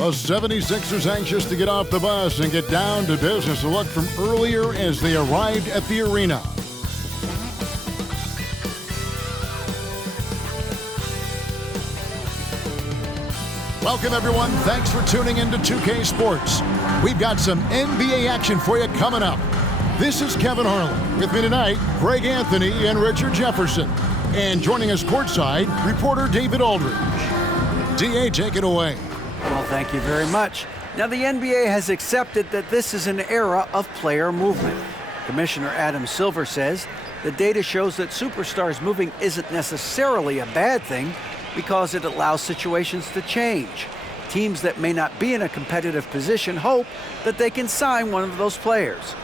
The 76ers anxious to get off the bus and get down to business. A look from earlier as they arrived at the arena. Welcome, everyone. Thanks for tuning in to 2K Sports. We've got some NBA action for you coming up. This is Kevin Harlan. With me tonight, Greg Anthony and Richard Jefferson. And joining us courtside, reporter David Aldridge. DA, take it away. Well, thank you very much. Now, the NBA has accepted that this is an era of player movement. Commissioner Adam Silver says the data shows that superstars moving isn't necessarily a bad thing because it allows situations to change. Teams that may not be in a competitive position hope that they can sign one of those players.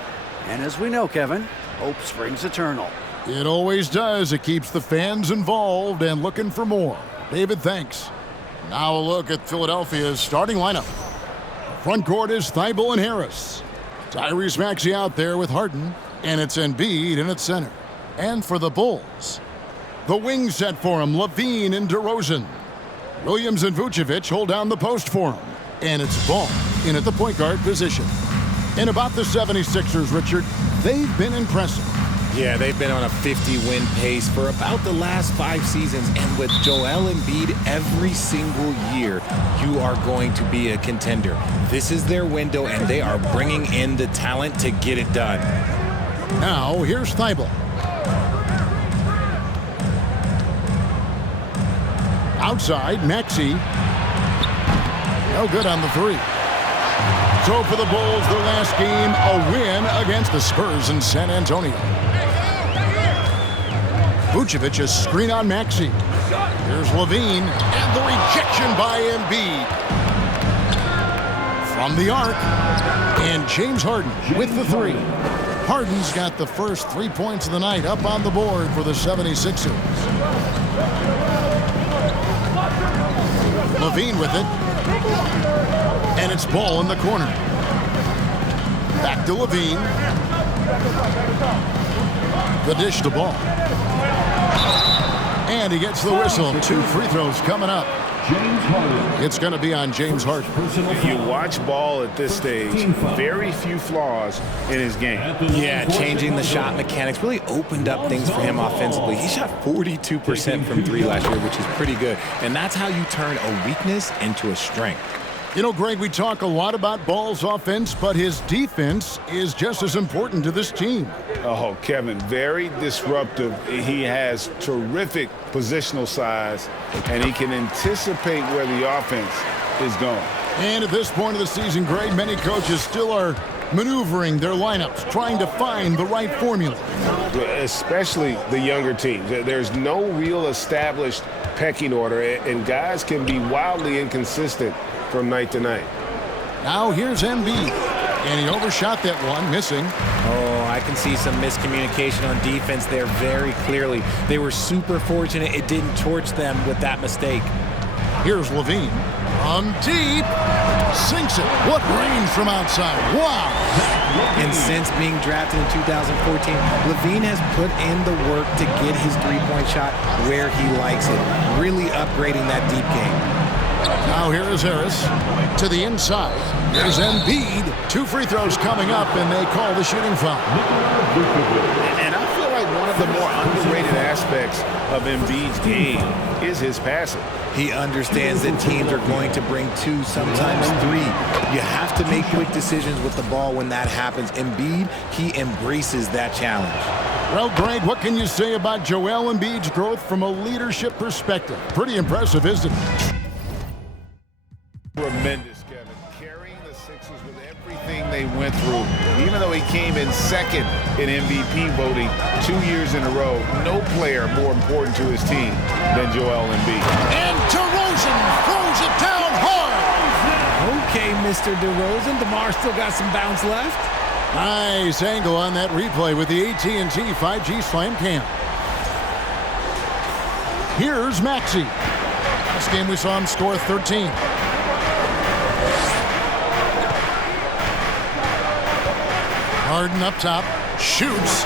And as we know, Kevin, hope springs eternal. It always does. It keeps the fans involved and looking for more. David, thanks. Now a look at Philadelphia's starting lineup. The front court is Thibault and Harris. Tyrese Maxey out there with Harden, and it's Embiid in its center. And for the Bulls, the wing set for him, Levine and DeRozan. Williams and Vucevic hold down the post for him, and it's Ball in at the point guard position. And about the 76ers, Richard, they've been impressive. Yeah, they've been on a 50-win pace for about the last 5 seasons, and with Joel Embiid every single year, you are going to be a contender. This is their window, and they are bringing in the talent to get it done. Now, here's Thibault. Outside, Maxey. No good on the three. So for the Bulls, their last game, a win against the Spurs in San Antonio. Vucevic, a screen on Maxey. Here's Levine, and the rejection by Embiid. From the arc, and James Harden with the three. Harden's got the first 3 points of the night up on the board for the 76ers. Levine with it. And it's Ball in the corner. Back to Levine. The dish to Ball. And he gets the whistle. 2 free throws coming up. It's going to be on James Harden. You watch Ball at this stage, very few flaws in his game. Yeah, changing the shot mechanics really opened up things for him offensively. He shot 42% from 3 last year, which is pretty good. And that's how you turn a weakness into a strength. You know, Greg, we talk a lot about Ball's offense, but his defense is just as important to this team. Oh, Kevin, very disruptive. He has terrific positional size, and he can anticipate where the offense is going. And at this point of the season, Greg, many coaches still are maneuvering their lineups, trying to find the right formula. Especially the younger teams. There's no real established pecking order, and guys can be wildly inconsistent from night to night. Now here's Embiid, and he overshot that one, missing. Oh, I can see some miscommunication on defense there very clearly. They were super fortunate it didn't torch them with that mistake. Here's Levine. On deep. Sinks it. What range from outside. Wow. And since being drafted in 2014, Levine has put in the work to get his three-point shot where he likes it, really upgrading that deep game. Now here is Harris to the inside. Here's Embiid. 2 free throws coming up, and they call the shooting foul. And I feel like one of the more underrated aspects of Embiid's game is his passing. He understands that teams are going to bring 2, sometimes 3. You have to make quick decisions with the ball when that happens. Embiid, he embraces that challenge. Well, Greg, what can you say about Joel Embiid's growth from a leadership perspective? Pretty impressive, isn't it? Tremendous, Kevin. Carrying the Sixers with everything they went through. Even though he came in second in MVP voting 2 years in a row, no player more important to his team than Joel Embiid. And DeRozan throws it down hard. Okay, Mr. DeRozan. DeMar still got some bounce left. Nice angle on that replay with the AT&T 5G Slam Cam. Here's Maxey. Last game we saw him score 13. Harden up top, shoots.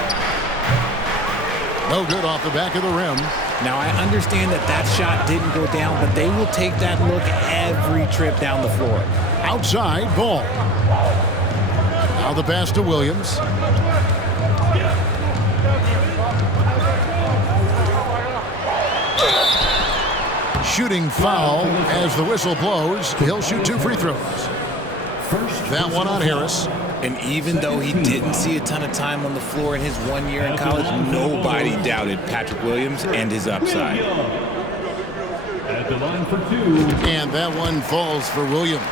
No good off the back of the rim. Now, I understand that that shot didn't go down, but they will take that look every trip down the floor. Outside ball. Now the pass to Williams. Shooting foul as the whistle blows. He'll shoot 2 free throws. That one on Harris. And even though he didn't see a ton of time on the floor in his 1 year in college, nobody doubted Patrick Williams and his upside. At the line for 2. And that one falls for Williams.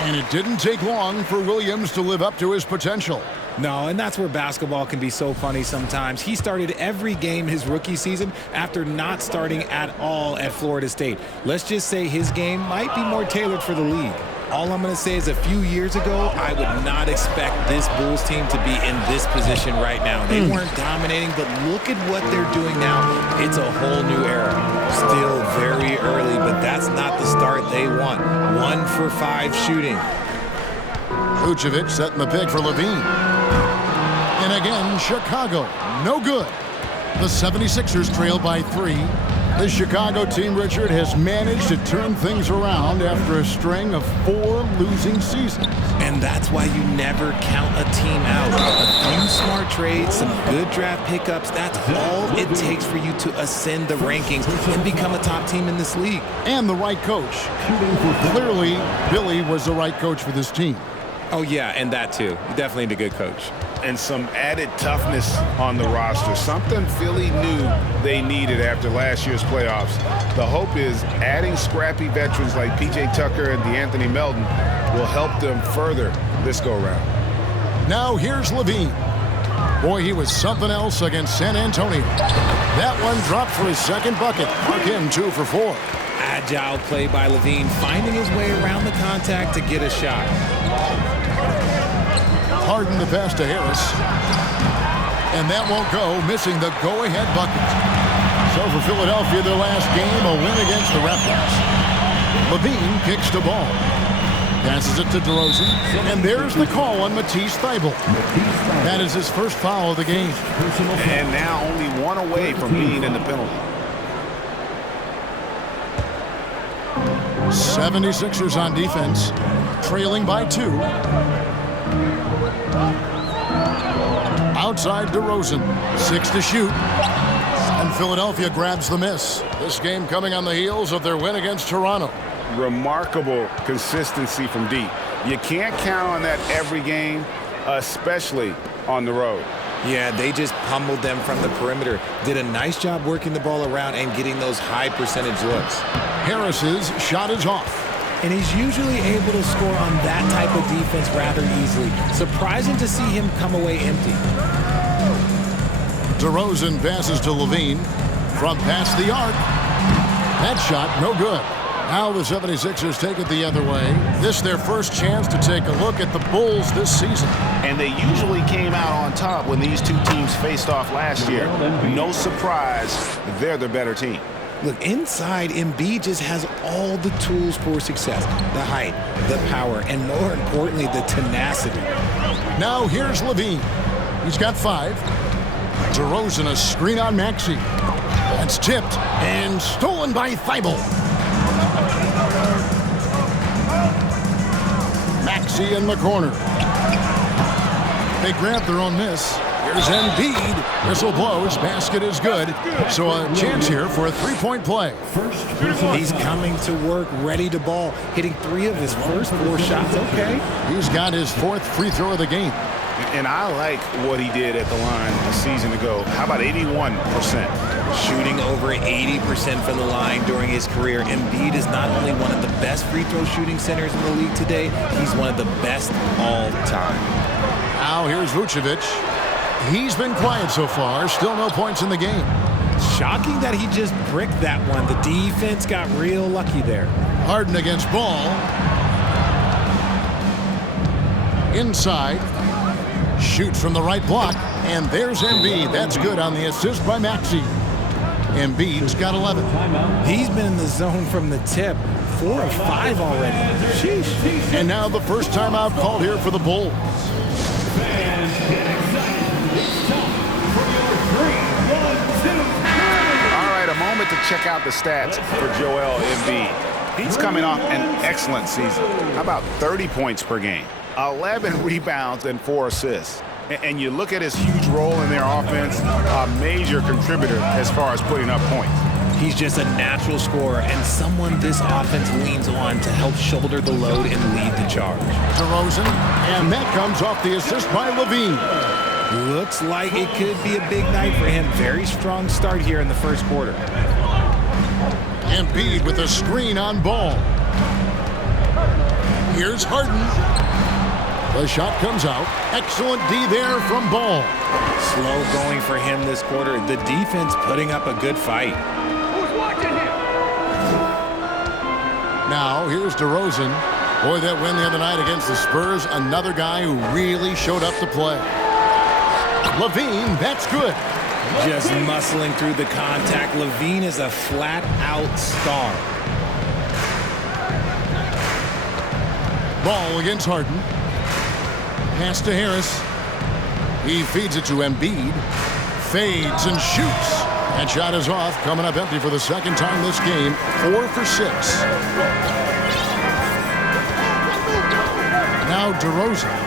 And it didn't take long for Williams to live up to his potential. No, and that's where basketball can be so funny sometimes. He started every game his rookie season after not starting at all at Florida State. Let's just say his game might be more tailored for the league. All I'm going to say is a few years ago, I would not expect this Bulls team to be in this position right now. They weren't dominating, but look at what they're doing now. It's a whole new era. Still very early, but that's not the start they want. 1 for 5 shooting. Vucevic setting the pick for Levine. And again, Chicago, no good. The 76ers trail by 3. The Chicago team, Richard, has managed to turn things around after a string of 4 losing seasons. And that's why you never count a team out. A few smart trades, some good draft pickups, that's all it takes for you to ascend the rankings and become a top team in this league. And the right coach. Clearly, Billy was the right coach for this team. Oh, yeah, and that too. You definitely need a good coach. And some added toughness on the roster. Something Philly knew they needed after last year's playoffs. The hope is adding scrappy veterans like P.J. Tucker and DeAnthony Melton will help them further this go-around. Now here's Levine. Boy, he was something else against San Antonio. That one dropped for his second bucket. Mark him 2 for 4. Agile play by Levine, finding his way around the contact to get a shot. Harden the pass to Harris. And that won't go, missing the go-ahead bucket. So for Philadelphia, their last game, a win against the Raptors. Levine kicks the ball. Passes it to DeRozan. And there's the call on Matisse Thybulle. That is his first foul of the game. And now only 1 away from being in the penalty. 76ers on defense, trailing by 2. Outside DeRozan, 6 to shoot. And Philadelphia grabs the miss. This game coming on the heels of their win against Toronto. Remarkable consistency from deep. You can't count on that every game, especially on the road. Yeah, they just pummeled them from the perimeter. Did a nice job working the ball around and getting those high percentage looks. Harris's shot is off. And he's usually able to score on that type of defense rather easily. Surprising to see him come away empty. DeRozan passes to Levine from past the arc. That shot, no good. Now the 76ers take it the other way. This their first chance to take a look at the Bulls this season. And they usually came out on top when these two teams faced off last year. No surprise, they're the better team. Look, inside, Embiid just has all the tools for success. The height, the power, and more importantly, the tenacity. Now here's Levine. He's got 5. DeRozan a screen on Maxey. That's tipped and stolen by Thybulle. Maxey in the corner. They grab their own miss. Here's Embiid. Whistle blows. Basket is good. So a chance here for a 3-point play. He's coming to work, ready to ball, hitting 3 of his first 4 shots. Okay. He's got his 4th free throw of the game. And I like what he did at the line a season ago. How about 81%? Shooting over 80% from the line during his career. Embiid is not only one of the best free throw shooting centers in the league today, he's one of the best all time. Now here's Vucevic. He's been quiet so far. Still no points in the game. Shocking that he just bricked that one. The defense got real lucky there. Harden against Ball. Inside. Shoot from the right block. And there's Embiid. That's good on the assist by Maxey. Embiid's got 11. He's been in the zone from the tip. 4 of 5 already. Sheesh. And now the first timeout called here for the Bulls. check out the stats for Joel Embiid. He's coming off an excellent season. How about 30 points per game, 11 rebounds, and 4 assists. And you look at his huge role in their offense, a major contributor as far as putting up points. He's just a natural scorer and someone this offense leans on to help shoulder the load and lead the charge. DeRozan, and that comes off the assist by Levine. Looks like it could be a big night for him. Very strong start here in the first quarter. Embiid with a screen on Ball. Here's Harden. The shot comes out. Excellent D there from Ball. Slow going for him this quarter. The defense putting up a good fight. Who's watching him? Now, here's DeRozan. Boy, that win the other night against the Spurs, another guy who really showed up to play. Levine, that's good. Just muscling through the contact. Levine is a flat-out star. Ball against Harden. Pass to Harris. He feeds it to Embiid. Fades and shoots. That shot is off. Coming up empty for the second time this game. 4 for 6. Now DeRozan.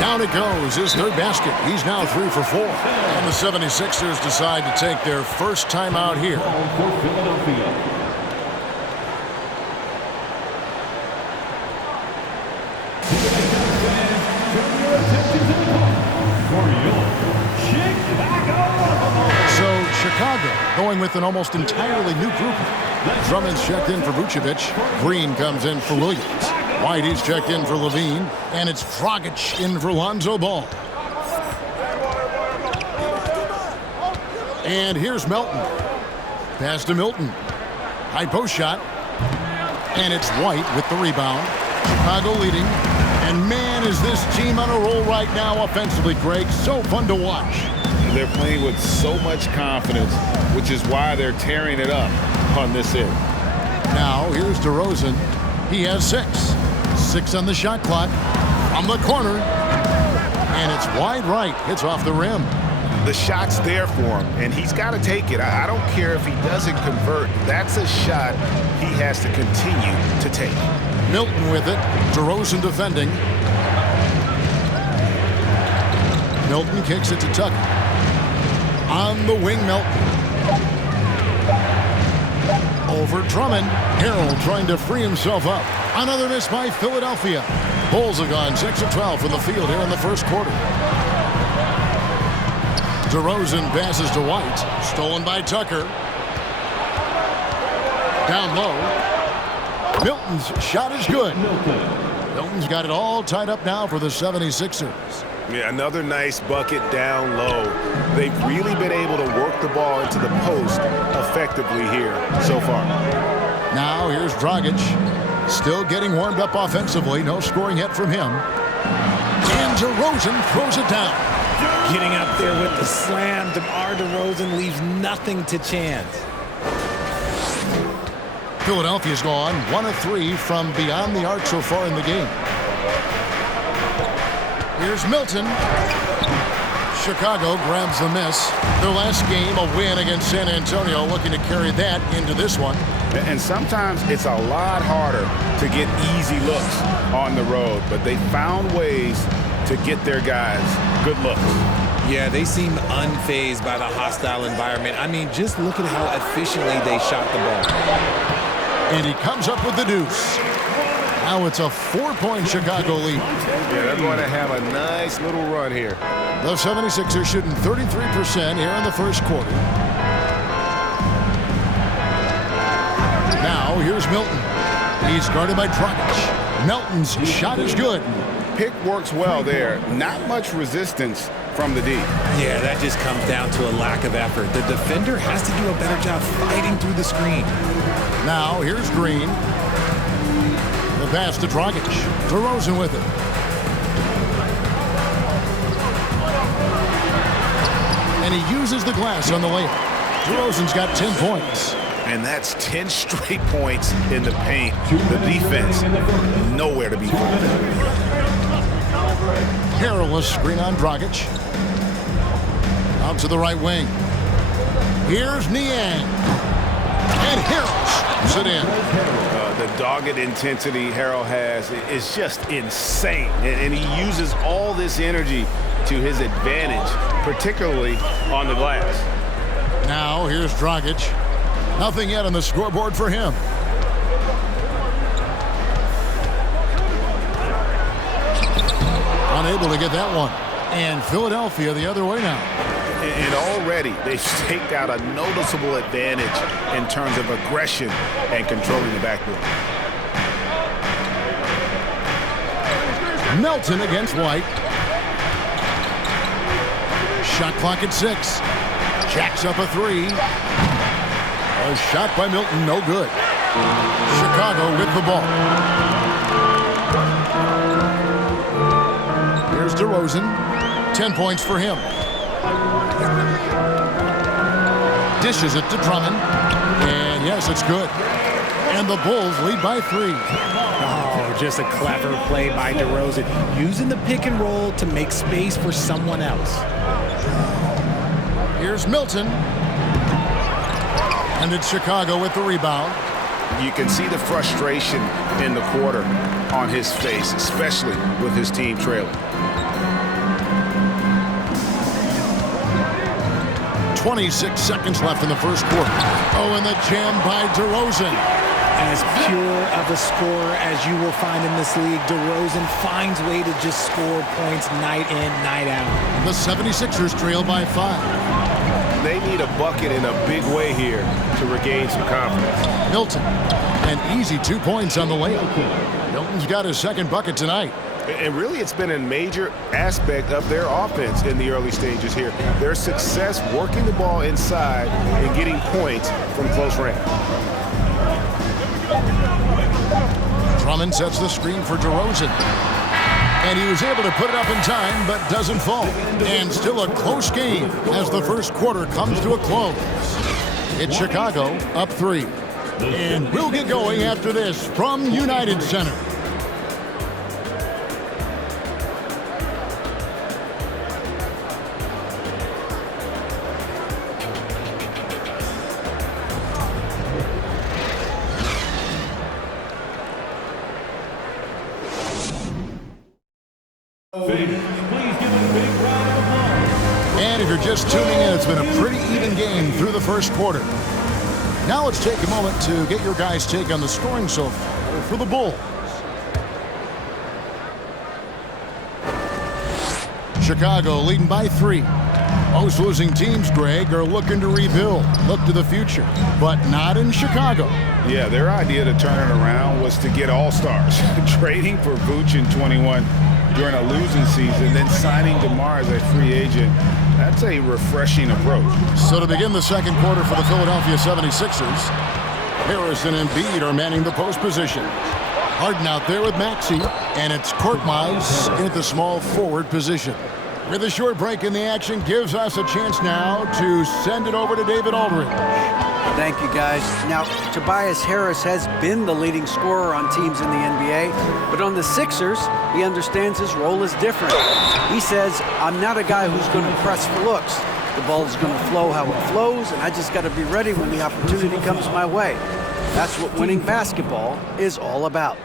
Down it goes. His third basket. He's now 3 for 4. And the 76ers decide to take their first timeout here. For Philadelphia. So Chicago going with an almost entirely new group. Drummond's checked in for Vucevic. Green comes in for Williams. White, he's checked in for Levine. And it's Dragic in for Lonzo Ball. And here's Melton. Pass to Milton. High post shot. And it's White with the rebound. Chicago leading. And man, is this team on a roll right now offensively, Greg. So fun to watch. They're playing with so much confidence, which is why they're tearing it up on this end. Now, here's DeRozan. He has 6. 6 on the shot clock. From the corner. And it's wide right. Hits off the rim. The shot's there for him, and he's got to take it. I don't care if he doesn't convert. That's a shot he has to continue to take. Milton with it. DeRozan defending. Milton kicks it to Tucker. On the wing, Milton. Over Drummond. Harrell trying to free himself up. Another miss by Philadelphia. Bulls have gone 6 of 12 from the field here in the first quarter. DeRozan passes to White. Stolen by Tucker. Down low. Milton's shot is good. Milton's got it all tied up now for the 76ers. Yeah, another nice bucket down low. They've really been able to work the ball into the post effectively here so far. Now here's Dragic. Still getting warmed up offensively. No scoring yet from him. And DeRozan throws it down. Getting up there with the slam. DeMar DeRozan leaves nothing to chance. Philadelphia's gone 1 of 3 from beyond the arc so far in the game. Here's Milton. Chicago grabs the miss. Their last game, a win against San Antonio, looking to carry that into this one. And sometimes it's a lot harder to get easy looks on the road, but they found ways to get their guys good looks. Yeah, they seem unfazed by the hostile environment. I mean, just look at how efficiently they shot the ball. And he comes up with the deuce. Now it's a 4-point Chicago lead. Yeah, they're going to have a nice little run here. The 76ers shooting 33% here in the first quarter. Now here's Milton. He's guarded by Dragic. Melton's shot is good. Pick works well there. Not much resistance from the D. Yeah, that just comes down to a lack of effort. The defender has to do a better job fighting through the screen. Now here's Green. The pass to Dragic. DeRozan with it. And he uses the glass on the layup. DeRozan's got 10 points. And that's 10 straight points in the paint. The defense, nowhere to be found. Harrell Perilous screen on Dragic. Out to the right wing. Here's Niang. And Harrell shoots it in. The dogged intensity Harrell has is just insane. And he uses all this energy to his advantage, particularly on the glass. Now here's Dragic. Nothing yet on the scoreboard for him. Unable to get that one. And Philadelphia the other way now. And already they've staked out a noticeable advantage in terms of aggression and controlling the backboard. Melton against White. Shot clock at 6. Jacks up a 3. A shot by Milton, no good. Chicago with the ball. Here's DeRozan. 10 points for him. Dishes it to Drummond. And yes, it's good. And the Bulls lead by 3. Oh, just a clever play by DeRozan, using the pick and roll to make space for someone else. Here's Milton. And it's Chicago with the rebound. You can see the frustration in the quarter on his face, especially with his team trailing. 26 seconds left in the first quarter. Oh, and the jam by DeRozan. As pure of a scorer as you will find in this league, DeRozan finds way to just score points night in, night out. The 76ers trail by 5. They need a bucket in a big way here to regain some confidence. Milton, an easy 2 points on the layup. Milton's got his second bucket tonight. And really, it's been a major aspect of their offense in the early stages here. Their success working the ball inside and getting points from close range. Drummond sets the screen for DeRozan. And he was able to put it up in time, but doesn't fall. And still a close game as the first quarter comes to a close. It's Chicago up 3. And we'll get going after this from United Center. And if you're just tuning in, it's been a pretty even game through the first quarter. Now let's take a moment to get your guys' take on the scoring so far for the Bulls. Chicago leading by 3. Most losing teams, Greg, are looking to rebuild, look to the future, but not in Chicago. Yeah, their idea to turn it around was to get all-stars, trading for Vooch in 21 during a losing season, then signing DeMar as a free agent. That's a refreshing approach. So to begin the second quarter for the Philadelphia 76ers, Harris and Embiid are manning the post position. Harden out there with Maxey, and it's Korkmaz at the small forward position. With a short break in the action, gives us a chance now to send it over to David Aldridge. Thank you, guys. Now, Tobias Harris has been the leading scorer on teams in the NBA, but on the Sixers, he understands his role is different. He says, I'm not a guy who's going to press for looks. The ball is going to flow how it flows, and I just got to be ready when the opportunity comes my way. That's what winning basketball is all about.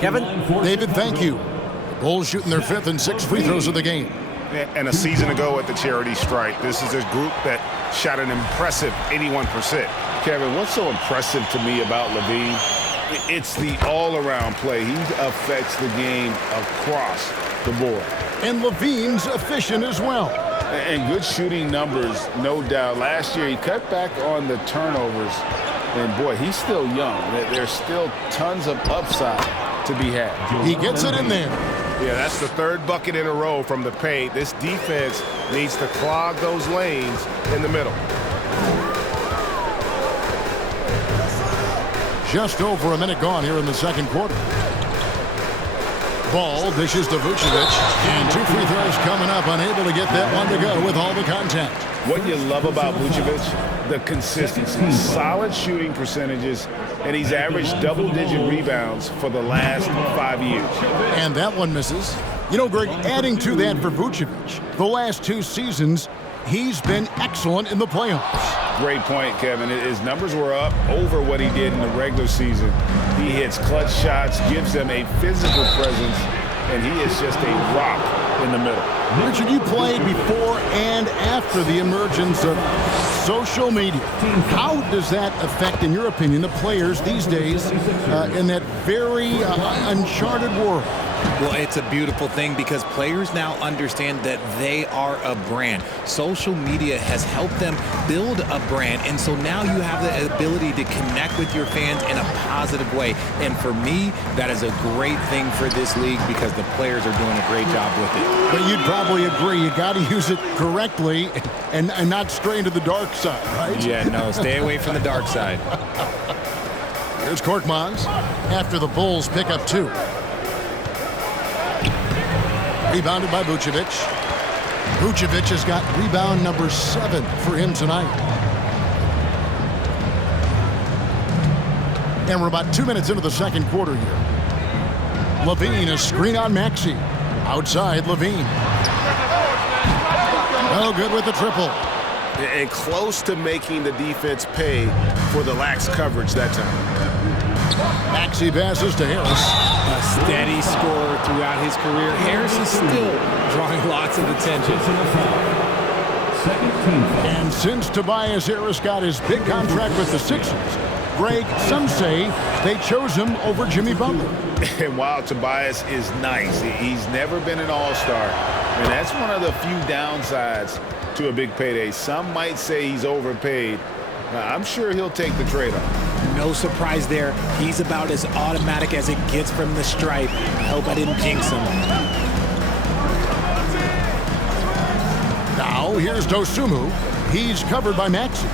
Kevin? David, thank you. The Bulls shooting their 5th and 6th free throws of the game. And a season ago at the charity stripe, this is a group that shot an impressive 81%. Kevin, what's so impressive to me about LaVine? It's the all-around play. He affects the game across the board. And LaVine's efficient as well. And good shooting numbers, no doubt. Last year, he cut back on the turnovers. And, boy, he's still young. There's still tons of upside to be had. He gets it in there. Yeah, that's the 3rd bucket in a row from the paint. This defense needs to clog those lanes in the middle. Just over a minute gone here in the second quarter. Ball dishes to Vucevic, and 2 free throws coming up, unable to get that one to go with all the contact. What you love about Vucevic, the consistency, solid shooting percentages, and he's averaged double-digit rebounds for the last 5 years. And that one misses. You know, Greg, adding to that for Vucevic, the last 2 seasons, he's been excellent in the playoffs. Great point, Kevin. His numbers were up over what he did in the regular season. He hits clutch shots, gives them a physical presence, and he is just a rock in the middle. Richard, you played before and after the emergence of social media. How does that affect, in your opinion, the players these days in that very uncharted world? Well, it's a beautiful thing because players now understand that they are a brand. Social media has helped them build a brand, and so now you have the ability to connect with your fans in a positive way. And for me, that is a great thing for this league because the players are doing a great job with it. But you'd probably agree, you got to use it correctly and not stray into the dark side, right? Yeah, no, stay away from the dark side. Here's Korkmaz after the Bulls pick up 2. Rebounded by Vucevic. Vucevic has got rebound number 7 for him tonight. And we're about 2 minutes into the second quarter here. Levine, a screen on Maxey. Outside, Levine. No good with the triple. And close to making the defense pay for the lax coverage that time. Maxey passes to Harris. A steady scorer throughout his career. Harris is still drawing lots of attention. And since Tobias Harris got his big contract with the Sixers, Greg, some say they chose him over Jimmy Butler. And while Tobias is nice, he's never been an all-star. And that's one of the few downsides to a big payday. Some might say he's overpaid. I'm sure he'll take the trade-off. No surprise there. He's about as automatic as it gets from the stripe. I hope I didn't jinx him. Now, here's Dosunmu. He's covered by Maxey.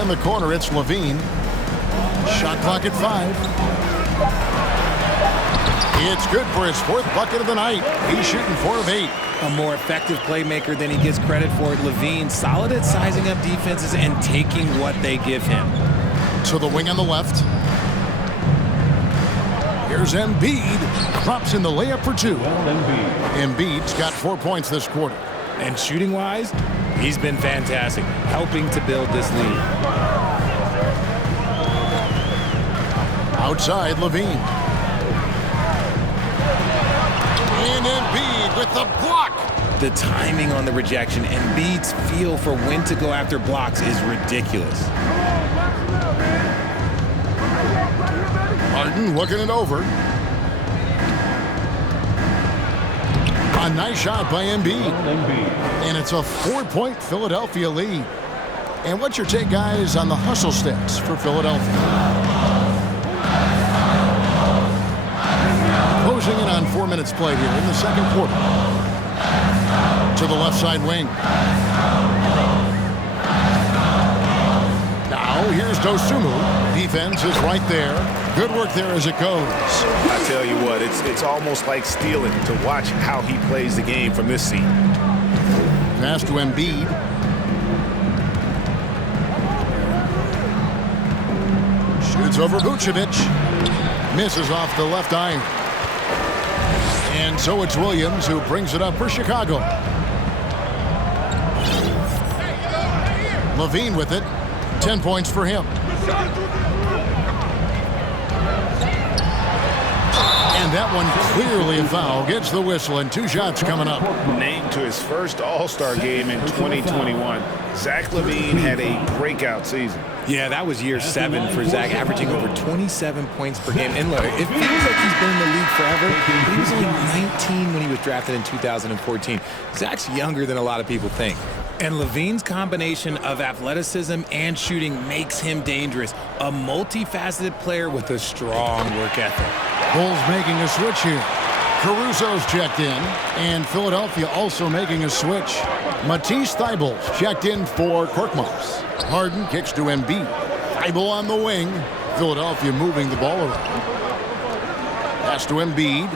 In the corner, it's Levine. Shot clock at 5. It's good for his 4th bucket of the night. He's shooting 4 of 8. A more effective playmaker than he gets credit for. Levine, solid at sizing up defenses and taking what they give him. To the wing on the left. Here's Embiid. Drops in the layup for 2. Embiid's got 4 points this quarter. And shooting-wise, he's been fantastic, helping to build this lead. Outside, Levine. And Embiid with the block. The timing on the rejection, Embiid's feel for when to go after blocks is ridiculous. Harden looking it over. A nice shot by Embiid. And it's a 4-point Philadelphia lead. And what's your take, guys, on the hustle stats for Philadelphia? Closing in on 4 minutes played here in the second quarter. To the left side wing. Now here's Dosunmu. Defense is right there. Good work there as it goes. I tell you what, it's almost like stealing to watch how he plays the game from this seat. Pass to Embiid. Shoots over Vucevic. Misses off the left iron. And so it's Williams who brings it up for Chicago. Levine with it. 10 points for him. And that one clearly a foul. Gets the whistle and 2 shots coming up. Named to his first All-Star game in 2021, Zach LaVine had a breakout season. Yeah, that was year 7 for Zach, averaging over 27 points per game. And look, it feels like he's been in the league forever, but he was only 19 when he was drafted in 2014. Zach's younger than a lot of people think. And LaVine's combination of athleticism and shooting makes him dangerous. A multifaceted player with a strong work ethic. Bulls making a switch here. Caruso's checked in, and Philadelphia also making a switch. Matisse Thybulle checked in for Korkmaz. Harden kicks to Embiid. Thybulle on the wing. Philadelphia moving the ball around. Pass to Embiid.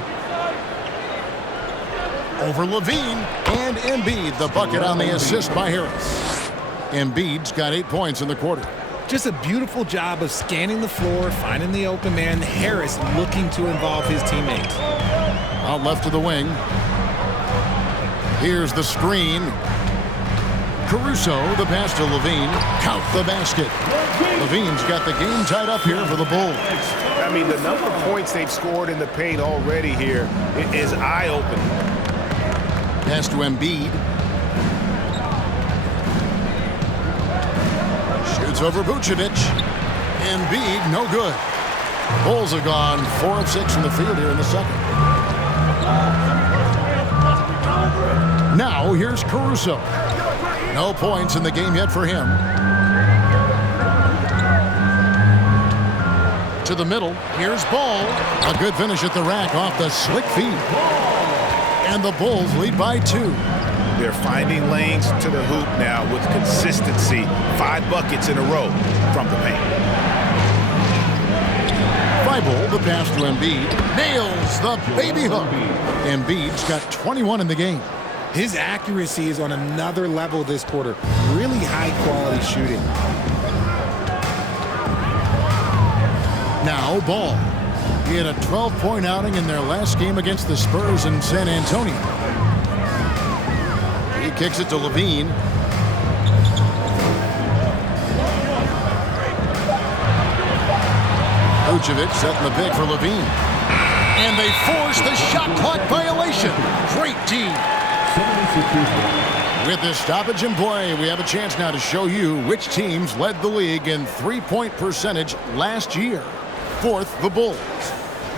Over Levine, and Embiid, the bucket on the assist by Harris. Embiid's got 8 points in the quarter. Just a beautiful job of scanning the floor, finding the open man. Harris looking to involve his teammates. Out left to the wing. Here's the screen. Caruso, the pass to Levine. Count the basket. Levine's got the game tied up here for the Bulls. I mean, the number of points they've scored in the paint already here is eye-opening. Pass to Embiid. Shoots over Vucevic. Embiid, no good. Bulls have gone 4 of 6 from the field here in the second. Now here's Caruso. No points in the game yet for him. To the middle, here's Ball. A good finish at the rack off the slick feed. And the Bulls lead by 2. They're finding lanes to the hoop now with consistency. 5 buckets in a row from the paint. Thibault, the pass to Embiid. Nails the baby hook. Embiid's got 21 in the game. His accuracy is on another level this quarter. Really high-quality shooting. Now Ball. He had a 12-point outing in their last game against the Spurs in San Antonio. He kicks it to Levine. Vucevic setting the pick for Levine. And they force the shot clock violation. Great team. With this stoppage in play, we have a chance now to show you which teams led the league in three-point percentage last year. 4th, the Bulls.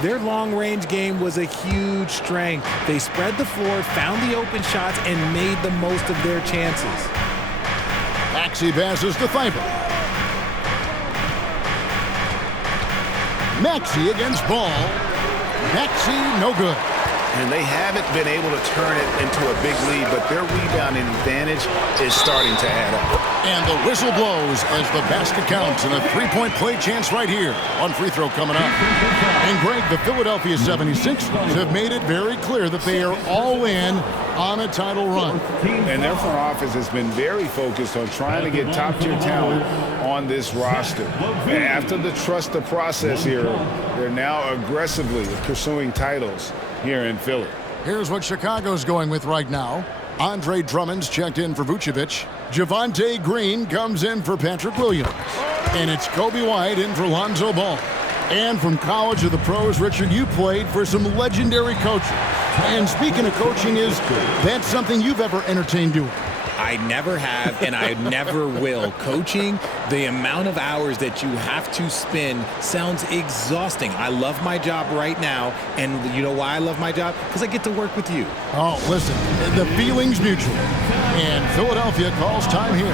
Their long-range game was a huge strength. They spread the floor, found the open shots, and made the most of their chances. Maxey passes to Thibault. Maxey against Ball. Maxey, no good. And they haven't been able to turn it into a big lead, but their rebounding advantage is starting to add up. And the whistle blows as the basket counts, and a three-point play chance right here. One free throw coming up. And Greg, the Philadelphia 76ers have made it very clear that they are all in on a title run. And their front office has been very focused on trying to get top-tier talent on this roster. And after the trust the process era, they're now aggressively pursuing titles here in Philly. Here's what Chicago's going with right now. Andre Drummond's checked in for Vucevic. Javonte Green comes in for Patrick Williams. And it's Kobe White in for Lonzo Ball. And from college to the pros, Richard, you played for some legendary coaches. And speaking of coaching, that's something you've ever entertained doing? I never have, and I never will. Coaching, the amount of hours that you have to spend sounds exhausting. I love my job right now, and you know why I love my job? Because I get to work with you. Oh, listen, the feeling's mutual. And Philadelphia calls time here.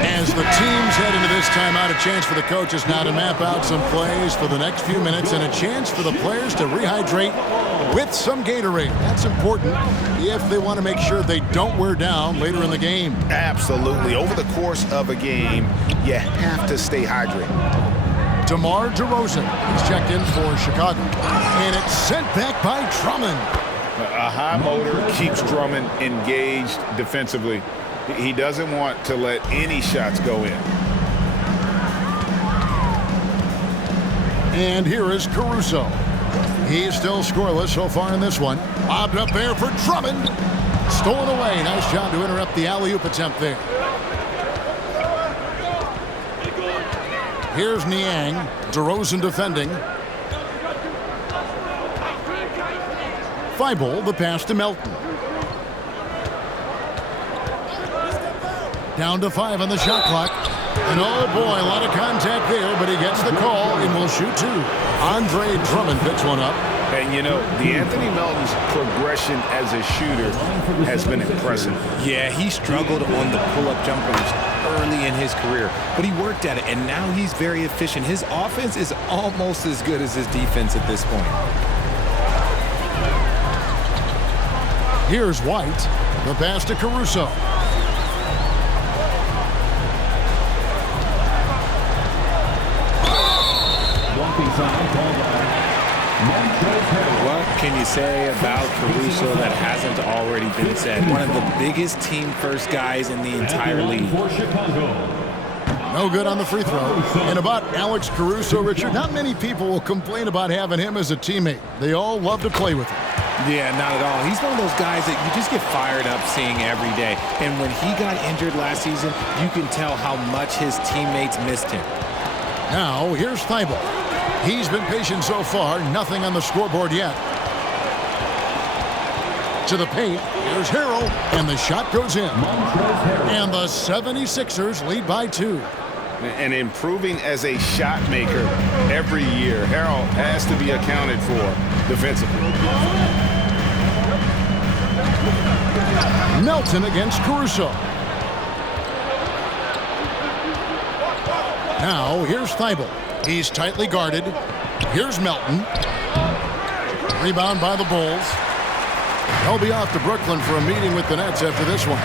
As the teams head into this timeout, a chance for the coaches now to map out some plays for the next few minutes and a chance for the players to rehydrate with some Gatorade. That's important if they want to make sure they don't wear down later in the game. Absolutely. Over the course of a game, you have to stay hydrated. DeMar DeRozan is checked in for Chicago. And it's sent back by Drummond. A high motor keeps Drummond engaged defensively. He doesn't want to let any shots go in. And here is Caruso. He's still scoreless so far in this one. Lobbed up there for Drummond. Stolen away. Nice job to interrupt the alley-oop attempt there. Here's Niang. DeRozan defending. Thibault, the pass to Melton. Down to 5 on the shot clock. And oh boy, a lot of contact there, but he gets the call and will shoot 2. Andre Drummond picks one up. And you know, Anthony Melton's progression as a shooter has been impressive. Yeah, he struggled on the pull-up jumpers early in his career, but he worked at it, and now he's very efficient. His offense is almost as good as his defense at this point. Here's White. The pass to Caruso. What can you say about Caruso that hasn't already been said? One of the biggest team-first guys in the entire league. No good on the free throw. And about Alex Caruso, Richard, not many people will complain about having him as a teammate. They all love to play with him. Yeah, not at all. He's one of those guys that you just get fired up seeing every day. And when he got injured last season, you can tell how much his teammates missed him. Now, here's Thibault. He's been patient so far, nothing on the scoreboard yet. To the paint, here's Harrell, and the shot goes in. And the 76ers lead by 2. And improving as a shot maker every year. Harrell has to be accounted for defensively. Melton against Caruso. Now, here's Thibault. He's tightly guarded. Here's Melton. Rebound by the Bulls. They'll be off to Brooklyn for a meeting with the Nets after this one.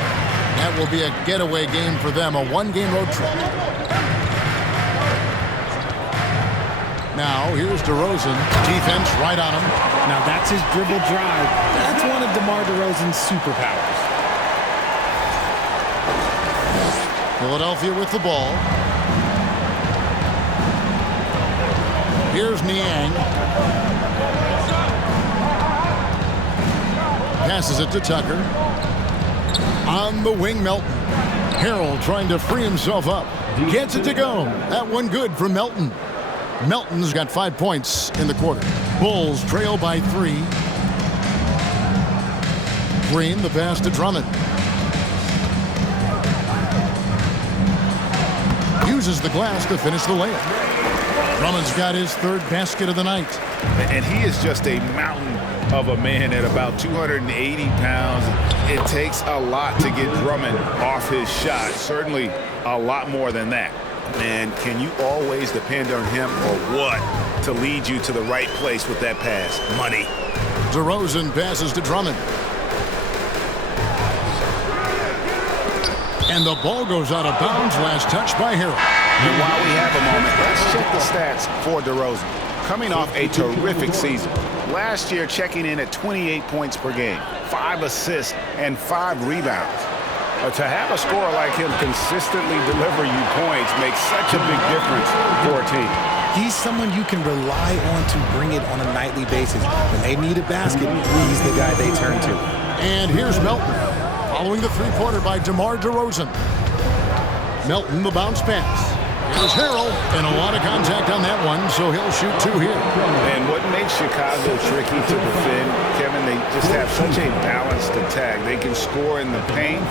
That will be a getaway game for them, a one-game road trip. Now, here's DeRozan. Defense right on him. Now, that's his dribble drive. That's one of DeMar DeRozan's superpowers. Philadelphia with the ball. Here's Niang. Passes it to Tucker. On the wing, Melton. Harrell trying to free himself up. Gets it to go. That one good for Melton. Melton's got 5 points in the quarter. Bulls trail by 3. Green, the pass to Drummond. Uses the glass to finish the layup. Drummond's got his 3rd basket of the night. And he is just a mountain of a man at about 280 pounds. It takes a lot to get Drummond off his shot. Certainly a lot more than that. And can you always depend on him or what to lead you to the right place with that pass? Money. DeRozan passes to Drummond. And the ball goes out of bounds. Last touch by Harrell. And while we have a moment, let's check the stats for DeRozan. Coming off a terrific season. Last year checking in at 28 points per game, 5 assists, and 5 rebounds. To have a scorer like him consistently deliver you points makes such a big difference for a team. He's someone you can rely on to bring it on a nightly basis. When they need a basket, he's the guy they turn to. And here's Melton, following the three-pointer by DeMar DeRozan. Melton, the bounce pass. Here's Harrell, and a lot of contact on that one, so he'll shoot 2 here. And what makes Chicago tricky to defend, Kevin, they just have such a balanced attack. They can score in the paint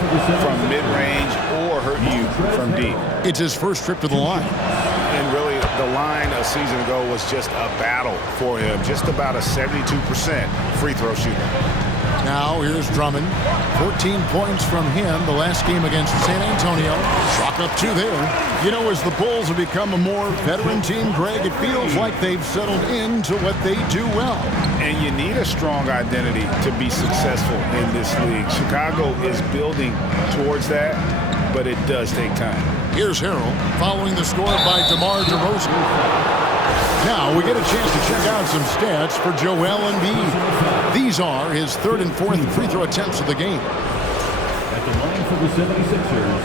from mid-range or hurt you from deep. It's his first trip to the line. And really, the line a season ago was just a battle for him. Just about a 72% free throw shooter. Now here's Drummond. 14 points from him the last game against San Antonio. Chalk up 2 there. You know, as the Bulls have become a more veteran team, Greg, it feels like they've settled into what they do well. And you need a strong identity to be successful in this league. Chicago is building towards that, but it does take time. Here's Harrell, following the score by DeMar DeRozan. Now we get a chance to check out some stats for Joel Embiid. These are his 3rd and 4th free throw attempts of the game. At the line for the 76ers,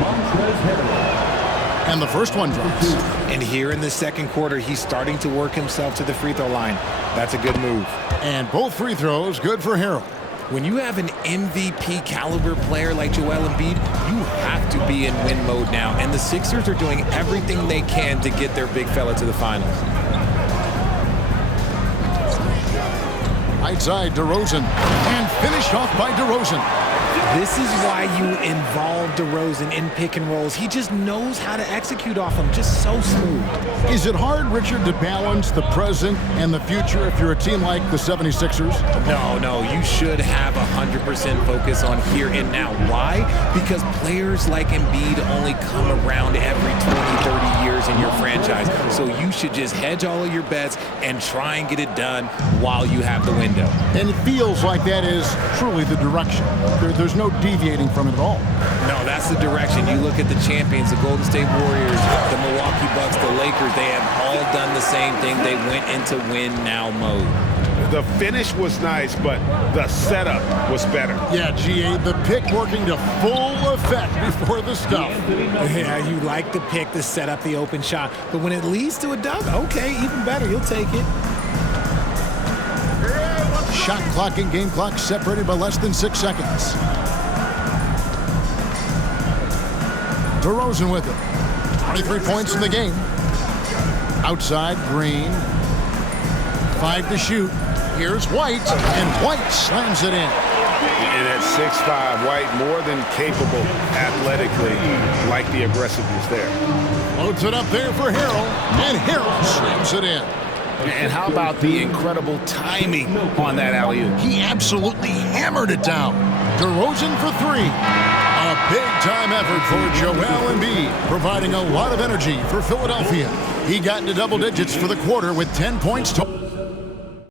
Montrezl Harrell. And the first one drops. And here in the second quarter, he's starting to work himself to the free throw line. That's a good move. And both free throws good for Harrell. When you have an MVP caliber player like Joel Embiid, you have to be in win mode now. And the Sixers are doing everything they can to get their big fella to the finals. Right side, DeRozan. And finished off by DeRozan. This is why you involve DeRozan in pick and rolls. He just knows how to execute off them, just so smooth. Is it hard, Richard, to balance the present and the future if you're a team like the 76ers? No, you should have 100% focus on here and now. Why? Because players like Embiid only come around every 20, 30 years in your franchise. So you should just hedge all of your bets and try and get it done while you have the window. And it feels like that is truly the direction. There's no deviating from it at all. No, that's the direction. You look at the champions, the Golden State Warriors, the Milwaukee Bucks, the Lakers, they have all done the same thing. They went into win now mode. The finish was nice, but the setup was better. Yeah, GA, the pick working to full effect before the stuff. Yeah, you like the pick to set up the open shot, but when it leads to a dunk, okay, even better, you'll take it. Shot clock and game clock separated by less than 6 seconds. DeRozan with it. 23 points in the game. Outside, Green. 5 to shoot. Here's White, and White slams it in. And at 6'5", White more than capable athletically, like the aggressiveness there. Loads it up there for Harrell, and Harrell slams it in. And how about the incredible timing on that alley-oop? He absolutely hammered it down. DeRozan for 3. A big-time effort for Joel Embiid, providing a lot of energy for Philadelphia. He got into double digits for the quarter with 10 points total.